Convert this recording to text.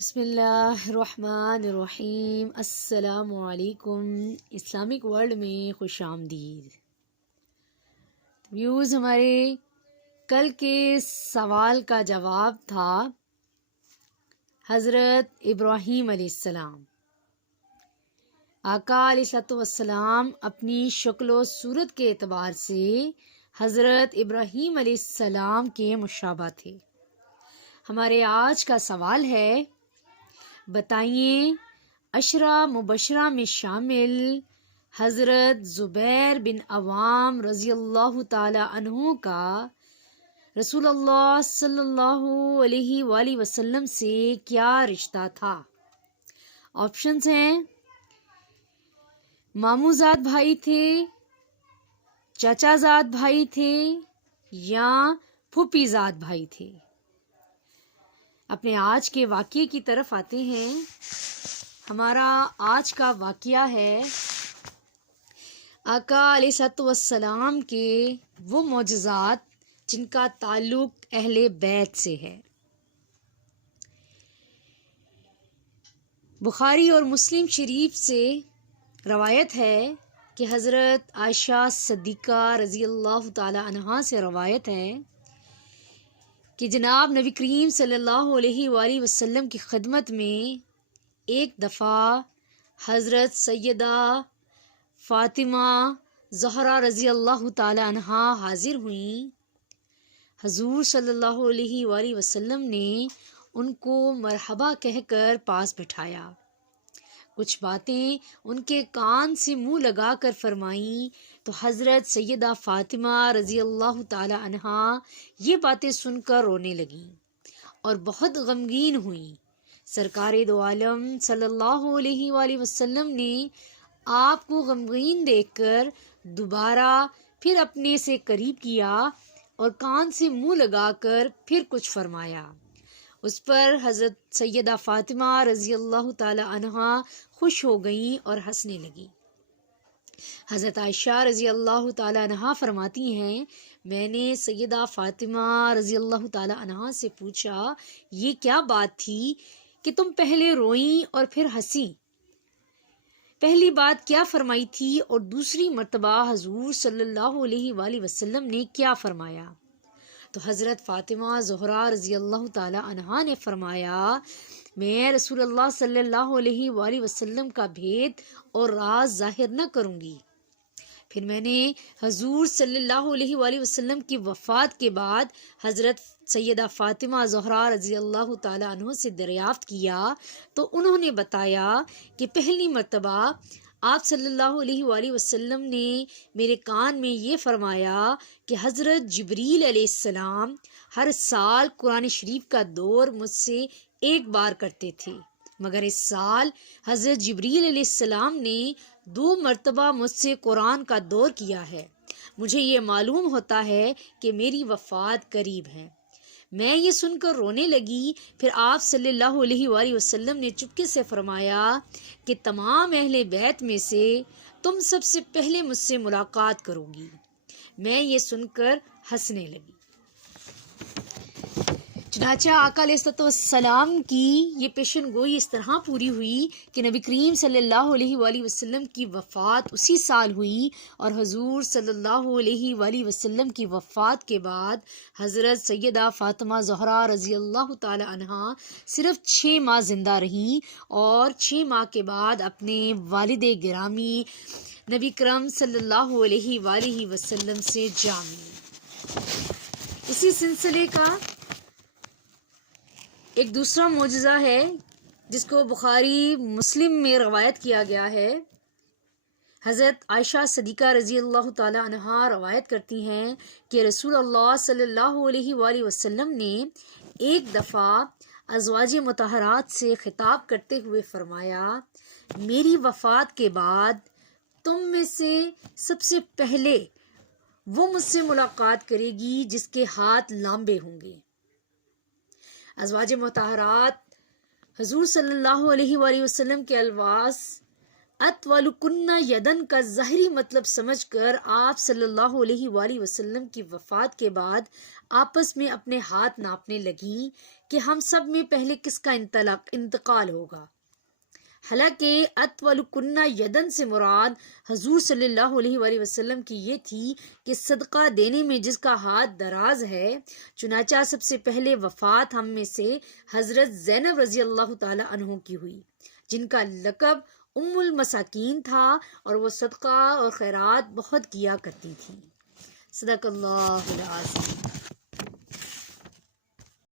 بسم اللہ الرحمن الرحیم۔ السلام علیکم۔ اسلامک ورلڈ میں خوش آمدید۔ ویوز، ہمارے کل کے سوال کا جواب تھا حضرت ابراہیم علیہ السلام۔ آقا علیہ السلام اپنی شکل و صورت کے اعتبار سے حضرت ابراہیم علیہ السلام کے مشابہ تھے۔ ہمارے آج کا سوال ہے، بتائیے عشرہ مبشرہ میں شامل حضرت زبیر بن عوام رضی اللہ تعالی عنہ کا رسول اللہ صلی اللہ علیہ وآلہ وسلم سے کیا رشتہ تھا؟ آپشنز ہیں: ماموں زاد بھائی تھے، چچا زاد بھائی تھے، یا پھوپھی زاد بھائی تھے۔ اپنے آج کے واقعے کی طرف آتے ہیں۔ ہمارا آج کا واقعہ ہے آقا علیہ السلام کے وہ معجزات جن کا تعلق اہل بیت سے ہے۔ بخاری اور مسلم شریف سے روایت ہے کہ حضرت عائشہ صدیقہ رضی اللہ تعالی عنہا سے روایت ہے کہ جناب نبی کریم صلی اللہ علیہ وآلہ وسلم کی خدمت میں ایک دفعہ حضرت سیدہ فاطمہ زہرا رضی اللہ تعالی عنہا حاضر ہوئیں۔ حضور صلی اللہ علیہ وآلہ وسلم نے ان کو مرحبا کہہ کر پاس بٹھایا، کچھ باتیں ان کے کان سے منہ لگا کر فرمائیں تو حضرت سیدہ فاطمہ رضی اللہ تعالی عنہا یہ باتیں سن کر رونے لگیں اور بہت غمگین ہوئیں۔ سرکار دو عالم صلی اللہ علیہ وآلہ وسلم نے آپ کو غمگین دیکھ کر دوبارہ پھر اپنے سے قریب کیا اور کان سے منہ لگا کر پھر کچھ فرمایا۔ اس پر حضرت سیدہ فاطمہ رضی اللہ تعالی عنہا خوش ہو گئیں اور ہنسنے لگیں۔ حضرت عائشہ رضی اللہ تعالی عنہا فرماتی ہیں، میں نے سیدہ فاطمہ رضی اللہ تعالی عنہا سے پوچھا، یہ کیا بات تھی کہ تم پہلے روئیں اور پھر ہنسی؟ پہلی بات کیا فرمائی تھی اور دوسری مرتبہ حضور صلی اللہ علیہ وآلہ وسلم نے کیا فرمایا؟ تو حضرت فاطمہ زہرا رضی اللہ تعالی عنہا نے فرمایا، میں رسول اللہ صلی اللہ علیہ وآلہ وسلم کا بھید اور راز ظاہر نہ کروں گی۔ پھر میں نے حضور صلی اللہ علیہ وآلہ وسلم کی وفات کے بعد حضرت سیدہ فاطمہ زہرا رضی اللہ تعالی عنہ سے دریافت کیا تو انہوں نے بتایا کہ پہلی مرتبہ آپ صلی اللہ علیہ وآلہ وسلم نے میرے کان میں یہ فرمایا کہ حضرت جبریل علیہ السلام ہر سال قرآن شریف کا دور مجھ سے ایک بار کرتے تھے، مگر اس سال حضرت جبریل علیہ السلام نے 2 مرتبہ مجھ سے قرآن کا دور کیا ہے۔ مجھے یہ معلوم ہوتا ہے کہ میری وفات قریب ہے۔ میں یہ سن کر رونے لگی۔ پھر آپ صلی اللہ علیہ وآلہ وسلم نے چپکے سے فرمایا کہ تمام اہل بیت میں سے تم سب سے پہلے مجھ سے ملاقات کرو گی۔ میں یہ سن کر ہنسنے لگی۔ چنانچہ آقا علیہ السلام کی یہ پیشن گوئی اس طرح پوری ہوئی کہ نبی کریم صلی اللہ علیہ وآلہ وسلم کی وفات اسی سال ہوئی اور حضور صلی اللہ علیہ وآلہ وسلم کی وفات کے بعد حضرت سیدہ فاطمہ زہرا رضی اللہ تعالی عنہا صرف 6 ماہ زندہ رہیں اور 6 ماہ کے بعد اپنے والد گرامی نبی کرم صلی اللہ علیہ وآلہ وسلم سے جا ملی۔ اسی سلسلے کا ایک دوسرا معجزہ ہے جس کو بخاری مسلم میں روایت کیا گیا ہے۔ حضرت عائشہ صدیقہ رضی اللہ تعالی عنہا روایت کرتی ہیں کہ رسول اللہ صلی اللہ علیہ وآلہ وسلم نے ایک دفعہ ازواج مطہرات سے خطاب کرتے ہوئے فرمایا، میری وفات کے بعد تم میں سے سب سے پہلے وہ مجھ سے ملاقات کرے گی جس کے ہاتھ لامبے ہوں گے۔ ازواج مطہرات حضور صلی اللہ علیہ وآلہ وسلم کے الفاظ اطول کنہ یدن کا ظاہری مطلب سمجھ کر آپ صلی اللہ علیہ وآلہ وسلم کی وفات کے بعد آپس میں اپنے ہاتھ ناپنے لگی کہ ہم سب میں پہلے کس کا انتقال ہوگا۔ حالانکہ اطول کنہ یدن سے مراد حضور صلی اللہ علیہ وآلہ وسلم کی یہ تھی کہ صدقہ دینے میں جس کا ہاتھ دراز ہے، چنانچہ سب سے پہلے وفات ہم میں سے حضرت زینب رضی اللہ تعالی عنہ کی ہوئی، جن کا لقب ام المساکین تھا اور وہ صدقہ اور خیرات بہت کیا کرتی تھی۔ صدق اللہ العظیم۔